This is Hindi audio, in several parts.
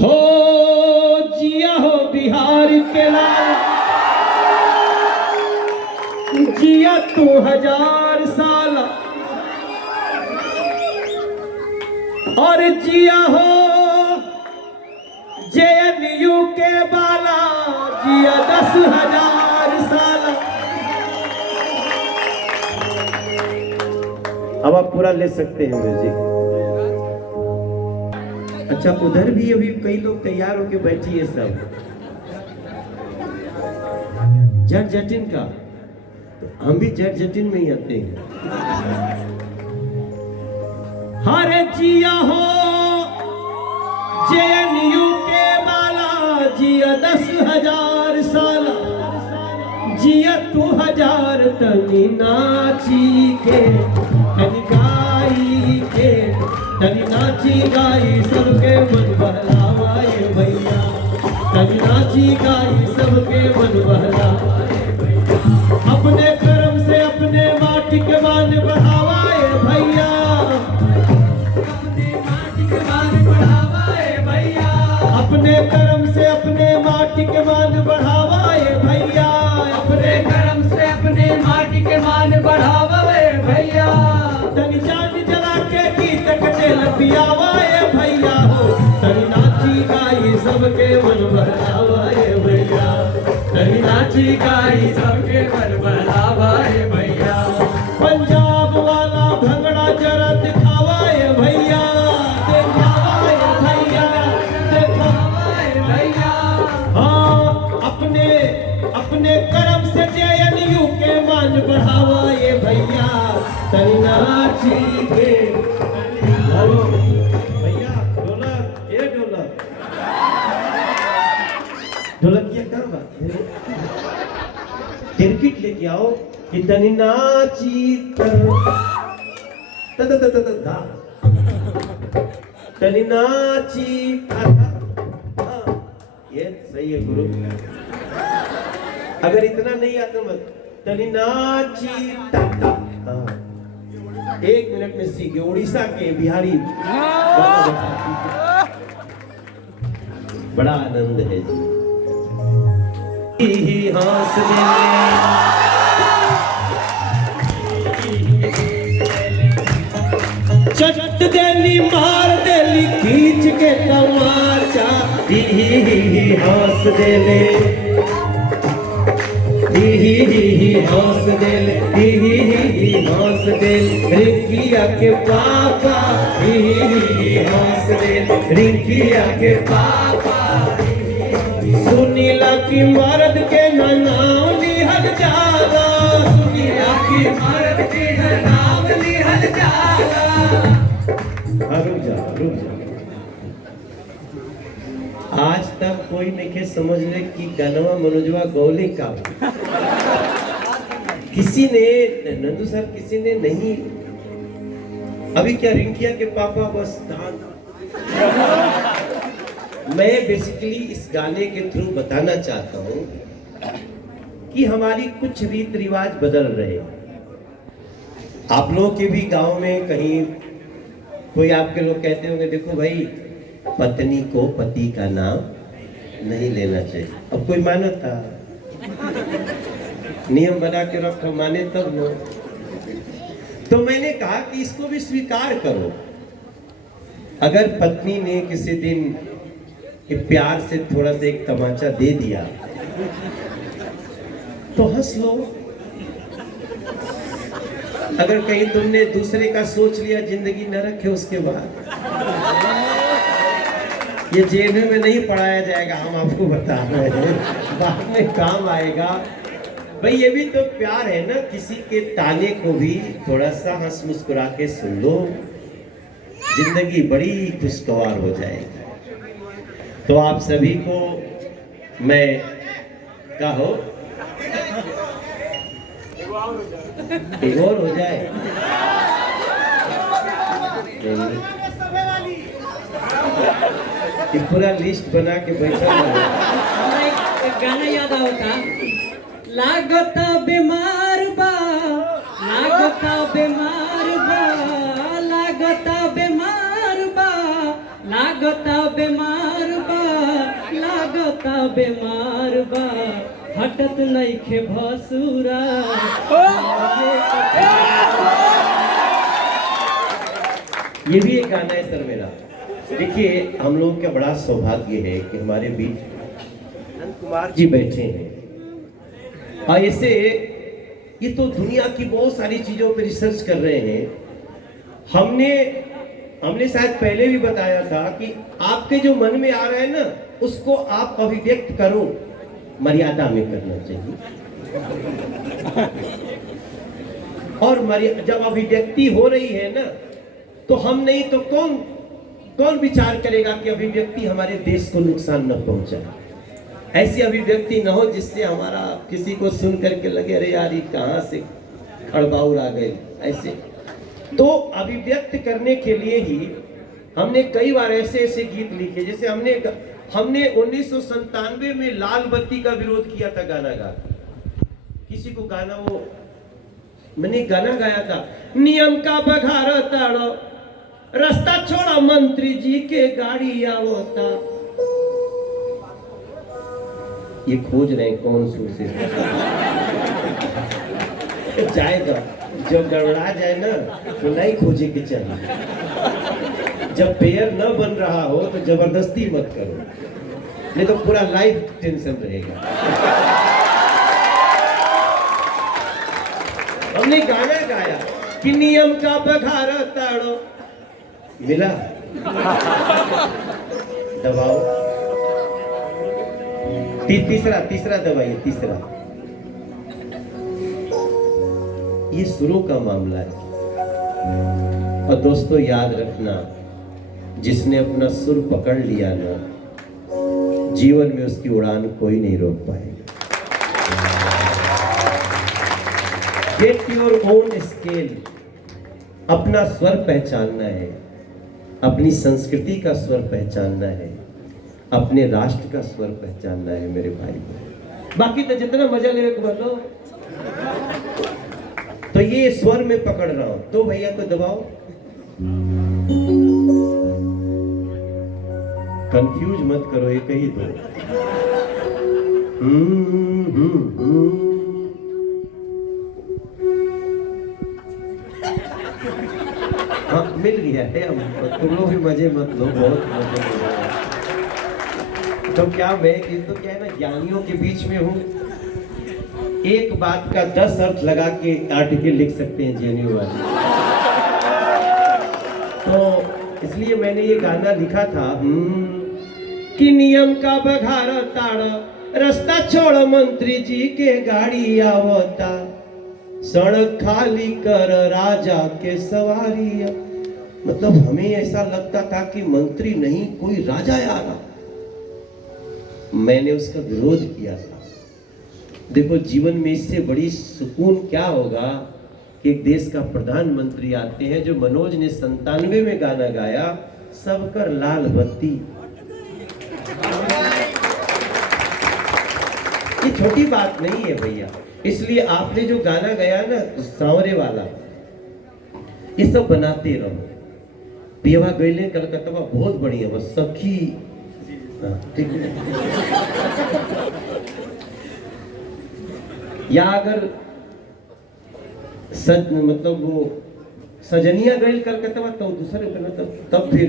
हो जिया हो बिहार के लाल, जिया तू 1000 साल, और जिया हो JNU के बाला, जिया 10,000 साल। अब आप पूरा ले सकते हैं म्यूजिक। अच्छा, उधर भी अभी कई लोग तैयार होके बैठी है सब जट जटिन का, तो हम भी जट जटिन में ही आते हैं। हरे जिया हो JNU के बाला, जिया 10,000 साल, जिया तू 1000 तनी नाची के तनी गाई के, तनी नाची गाई सबके मन बहलावाए भैया, तनी नाची गाई सबके मन बहलावाए भैया। अपने कर्म से अपने माटी के मान बढ़ावाए भैया, अपने माटी के मान बढ़ावाए भैया, अपने कर्म से अपने माटी के मान बढ़ावाए भैया, अपने कर्म से अपने माटी के मान बढ़ावाए भैया। तनी जान जला के गीत कटे लपियावाए भैया हो, तनी नाची गाई सबके मन बहलावाए भैया, तनी नाची गाई सबके मन बहलावाए भैया। पंजाब वाला भंगड़ा जरा दिखावाए भैया, दिखावाए भैया, दिखावाए भैया। हाँ, अपने अपने कर्म से JNU के मान बढ़ावाए भैया, तनी नाची के। हेलो भैया, ढोलक, ये ढोलक, ढोलकिया कहाँ बात है? टिरकिट लेके आओ कि तनी नाची तनी नाची। ये सही है गुरु, अगर इतना नहीं आता मत तनी नाची टाटा। 1 मिनट में सीखे, उड़ीसा के बिहारी बड़ा आनंद है जी। हौसले चट देली मार देली खींच के तमाचा, हौस देले हौस देले हौस देले रिंकिया के पापा, हौस देले रिंकिया के पापा। सुनीला की मर्द के नाम लिहल जाला, सुनीला की मर्द के नाम लिहल जाला। रुक जा रुक जा, आज तक कोई नहीं समझ ले कि गनवा मनोजवा गौले का किसी ने, नंदू सर किसी ने नहीं। अभी क्या रिंकिया के पापा बस दान। मैं बेसिकली इस गाने के थ्रू बताना चाहता हूं कि हमारी कुछ रीत रिवाज बदल रहे हैं। आप लोगों के भी गांव में कहीं कोई आपके लोग कहते होंगे, देखो भाई पत्नी को पति का नाम नहीं लेना चाहिए। अब कोई माना था, नियम बना के रखो, माने तब लोग। तो मैंने कहा कि इसको भी स्वीकार करो। अगर पत्नी ने किसी दिन कि प्यार से थोड़ा सा एक तमाचा दे दिया तो हंस लो। अगर कहीं तुमने दूसरे का सोच लिया, जिंदगी न रखे उसके बाद। ये JNU में नहीं पढ़ाया जाएगा, हम आपको बता रहे हैं, बाद में काम आएगा। भाई ये भी तो प्यार है ना, किसी के ताने को भी थोड़ा सा हंस मुस्कुरा के सुन लो, जिंदगी बड़ी खुशगवार हो जाएगी। तो आप सभी को मैं कहो एक और हो जाए। पूरा लिस्ट बना के बैठा एक गाना याद होता, लागता बीमार बा, लागता बीमार बा, लागता बीमार बा, लाग लागता बीमार बा, लागता बीमार बा, हटत नइखे भसुरा। ये भी एक गाना है सर मेरा। देखिए हम लोग का बड़ा सौभाग्य है कि हमारे बीच अनंत कुमार जी बैठे हैं और ऐसे ये तो दुनिया की बहुत सारी चीजों पर रिसर्च कर रहे हैं। हमने शायद पहले भी बताया था कि आपके जो मन में आ रहा है ना उसको आप अभिव्यक्त करो, मर्यादा में करना चाहिए। और जब अभिव्यक्ति हो रही है ना तो हम नहीं तो कौन विचार करेगा कि अभिव्यक्ति हमारे देश को नुकसान न पहुंचाए। ऐसी अभिव्यक्ति न हो जिससे हमारा किसी को सुन करके लगे अरे यार ये कहाँ से खड़बाउर आ गए। ऐसे तो अभिव्यक्त करने के लिए ही हमने कई बार ऐसे गीत लिखे। जैसे हमने 1997 में लाल बत्ती का विरोध किया था गाना गा। किसी को गाना मैंने गाना गाया था, नियम का बघार ताड़ो रास्ता छोड़ा मंत्री जी के गाड़ी आवता। ये खोज रहे हैं कौन सुर से जाएगा। जब गड़बड़ा जाए ना तो नहीं खोजे के चाहिए। जब पेयर न बन रहा हो तो जबरदस्ती मत करो, नहीं तो पूरा लाइफ टेंशन रहेगा। हमने गाना गाया कि नियम का बघार ताड़ो, मिला दबाओ। तीसरा दबाइए, तीसरा। ये सुरों का मामला है। और दोस्तों याद रखना, जिसने अपना सुर पकड़ लिया ना जीवन में उसकी उड़ान कोई नहीं रोक पाएगा। Get your own scale. अपना स्वर पहचानना है, अपनी संस्कृति का स्वर पहचानना है, अपने राष्ट्र का स्वर पहचानना है मेरे भाई। बाकी तो जितना मजा ले बताओ। तो ये स्वर में पकड़ रहा हूं तो भैया को दबाओ। कंफ्यूज मत करो, एक ही दो। हाँ मिल गया है। अब तुम लोग भी मजे मत लो, बहुत मजे लो। तो क्या मैं तो क्या है ना, ज्ञानियों के बीच में हूँ। एक बात का 10 अर्थ लगा के आर्टिकल लिख सकते हैं जेएनयू वाले। तो इसलिए मैंने ये गाना लिखा था कि नियम का बघार ताड़ा रास्ता छोड़ मंत्री जी के गाड़ी आवता, सड़क खाली कर राजा के सवारी। मतलब हमें ऐसा लगता था कि मंत्री नहीं कोई राजा आ रहा। मैंने उसका विरोध किया था। देखो जीवन में इससे बड़ी सुकून क्या होगा कि एक देश का प्रधानमंत्री आते हैं। जो मनोज ने 97 में गाना गाया, सब कर लाल बत्ती, ये छोटी बात नहीं है भैया। इसलिए आपने जो गाना गाया ना सांवरे वाला, ये सब बनाते रहो। पियवा गईले कलकत्ता बहुत बढ़िया, बस सखी ठीक है। या अगर मतलब वो सजनिया गई कलकत्ता तो दूसरे बना, तब फिर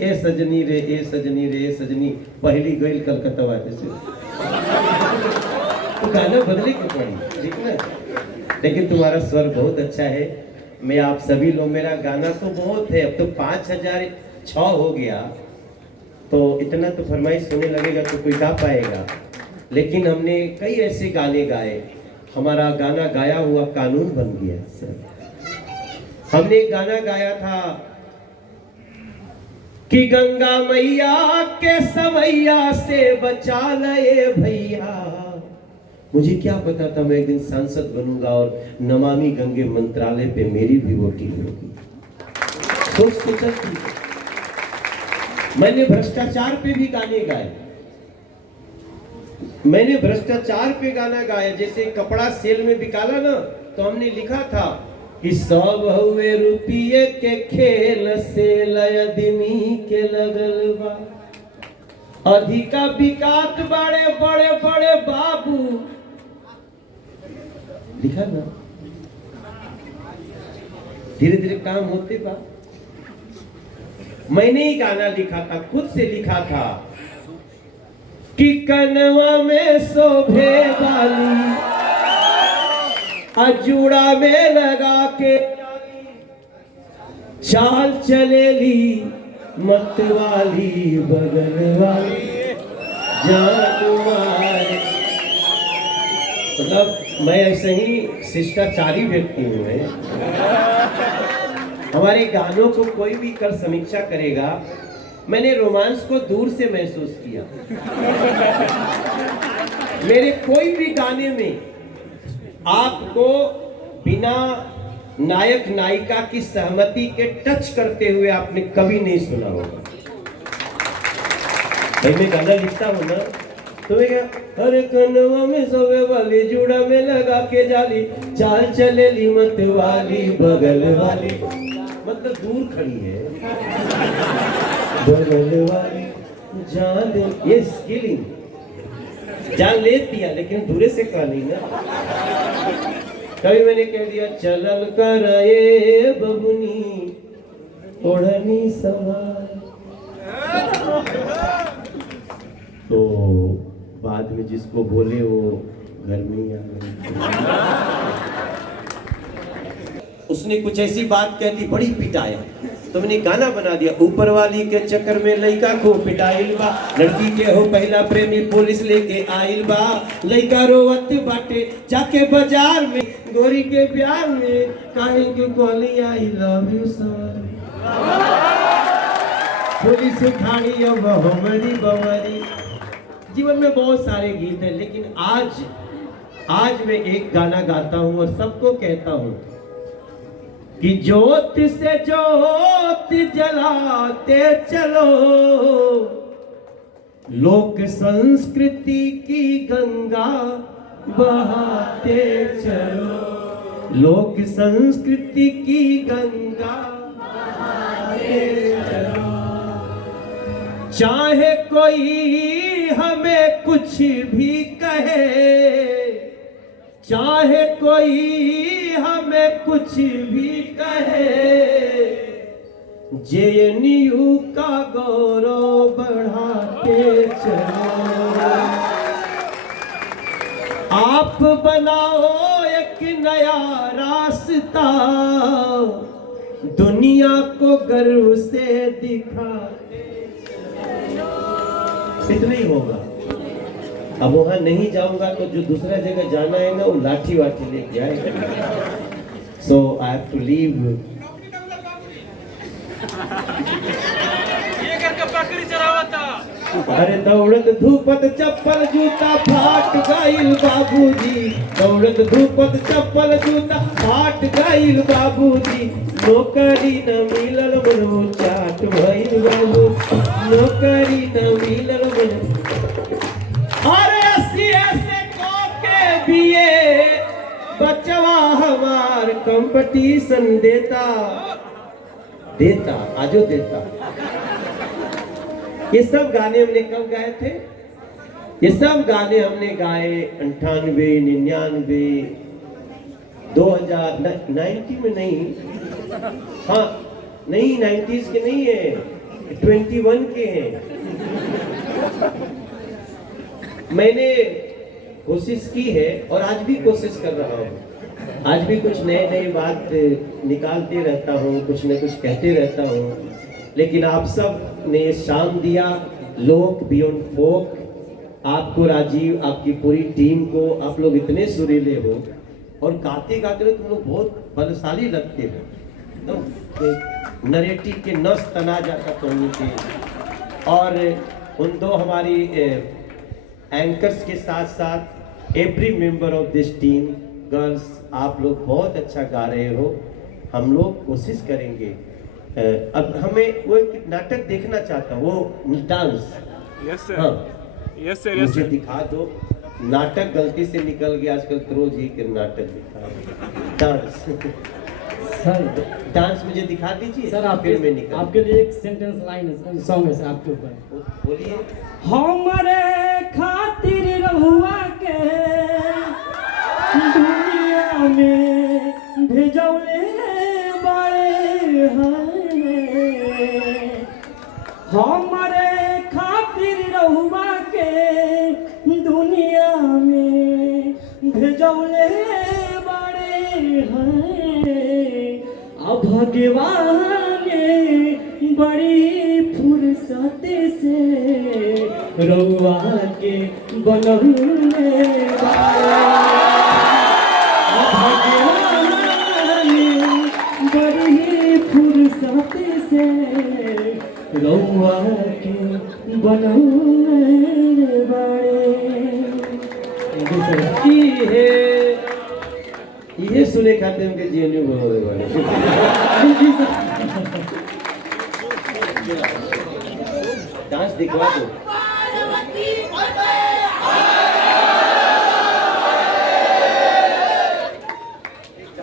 ए सजनी रे ए सजनी रे ए सजनी पहली गई कलकत्ता से तो गाना बदले के पड़ी, ठीक ना। लेकिन तुम्हारा स्वर बहुत अच्छा है। मैं आप सभी लोग, मेरा गाना तो बहुत है, अब तो 5006 हो गया, तो इतना तो फरमाइश होने लगेगा तो कोई गा पाएगा। लेकिन हमने कई ऐसे गाने गाए, हमारा गाना गाया हुआ कानून बन गया सर। हमने एक गाना गाया था कि गंगा मैया के सवैया से बचा ले भैया। मुझे क्या पता था मैं एक दिन सांसद बनूंगा और नमामि गंगे मंत्रालय पे मेरी भी वोटिंग होगी। सोच तो चलती। मैंने भ्रष्टाचार पे भी गाने गाए। मैंने भ्रष्टाचार पे गाना गाया। जैसे कपड़ा सेल में बिकाला ना, तो हमने लिखा था कि सब हुए रुपये के खेल से लयदमी के लगल बा। अधिका बिकात बड़े बड़े बड़े बाबू, लिखा ना, धीरे धीरे काम होते बा। मैंने ही गाना लिखा था, खुद से लिखा था कि कनवा में शोभे वाली अजूड़ा में लगा के चाल चलेली मत वाली बगल वाली जानवार। मतलब मैं ऐसे ही शिष्टाचारी व्यक्ति हूँ। मैं हमारे गानों को कोई भी कर समीक्षा करेगा, मैंने रोमांस को दूर से महसूस किया। मेरे कोई भी गाने में आपको बिना नायक नायिका की सहमति के टच करते हुए आपने कभी नहीं सुना होगा। भाई मैं गाना लिखता हूँ ना, तो मैं क्या, अरे कनवा में सोवे वाली जुड़ा में लगा के जाली चाल चलेली मत वाली बगल वाली, मतलब दूर खड़ी है बगल वाली जान दे। ये स्किलिंग जान लेती है, लेकिन दूरे से कहा नहीं ना। कभी मैंने कह दिया चलल कर ये बबुनी ओढ़नी सवार, तो बाद में जिसको बोले वो घर में ही आ गई। उसने कुछ ऐसी बात कह दी, बड़ी पिटाया, तो मैंने गाना बना दिया। ऊपर वाली के चक्कर में लड़का को पिटाइल बा, लड़की के हो पहला प्रेमी पुलिस लेके आइल बा। लड़का रोवत बाटे जाके बाजार में, गोरी के प्यार में काहे के बोली I love you sir. Police उठाड़ी अब हमारी बवारी। जीवन में बहुत सारे गीत हैं, लेकिन आज मैं एक गाना गाता हूँ और सबको कहता हूँ कि ज्योत से ज्योत जलाते चलो, लोक संस्कृति की गंगा बहाते चलो, लोक संस्कृति की गंगा बहाते चलो। चाहे कोई हमें कुछ भी कहे, चाहे कोई हमें कुछ भी कहे, जेएनयू का गौरव बढ़ाते चलो। आप बनाओ एक नया रास्ता, दुनिया को गर्व से दिखाते चलो। इतना ही होगा। अब वहां नहीं जाऊंगा तो जो दूसरा जगह जाना है ना, वो लाठी वाठी लेके आएगा। सो आई हैव टू लीव। ये करके बकरी चरावता। अरे दौड़त धूपत चप्पल जूता फाट गइल बाबूजी, दौड़त धूपत चप्पल जूता फाट गइल बाबूजी। नौकरी न मिलल बनो चाट भइल बाबू, नौकरी न मिलल बनो। अरे सीए से के बीए बचवा हमार कंपटीशन देता आजो देता। ये सब गाने हमने कब गाए थे? ये सब गाने हमने गाए 98, 99, 2000, 90 में नहीं, हाँ नहीं 90s के नहीं है, 21 के हैं। मैंने कोशिश की है और आज भी कोशिश कर रहा हूँ। आज भी कुछ नए बात निकालते रहता हूँ, कुछ न कुछ कहते रहता हूँ। लेकिन आप सब ने ये शाम दिया, लोक बियॉन्ड फोक। आपको राजीव, आपकी पूरी टीम को, आप लोग इतने सुरीले हो और गाते गाते तुम लोग बहुत बलशाली लगते हो। तो नरेटिव के नस तना जाता तुम के। और उन दो हमारी एंकर्स के साथ साथ every member of this team, girls, आप लोग बहुत अच्छा गा रहे हो। हम लोग कोशिश करेंगे। अब हमें वो एक नाटक देखना चाहता हूँ, वो डांस। Yes sir. हाँ यस सर। मुझे दिखा दो। नाटक गलती से निकल गया, आजकल तो रोज ही के नाटक दिखा। डांस सर डांस मुझे दिखा दीजिए सर फिर मैं निकल आपके लिए एक सेंटेंस लाइन है सॉन्ग है सर आपके ऊपर। बोलिए। हमरे खातिर रहुआ के दुनिया में भेजौले बड़े हैं, हमरे खातिर रहुआ के दुनिया में भेजौले बड़े हैं। अब भगवान ने बड़ी फुर्सत से रहुआ के बनौले बड़ी फुर्सत से रहुआ के बनौले बड़े। ये सुने खाते हैं कि जीएनयू बोलोगे वाले डांस दिखवा दो।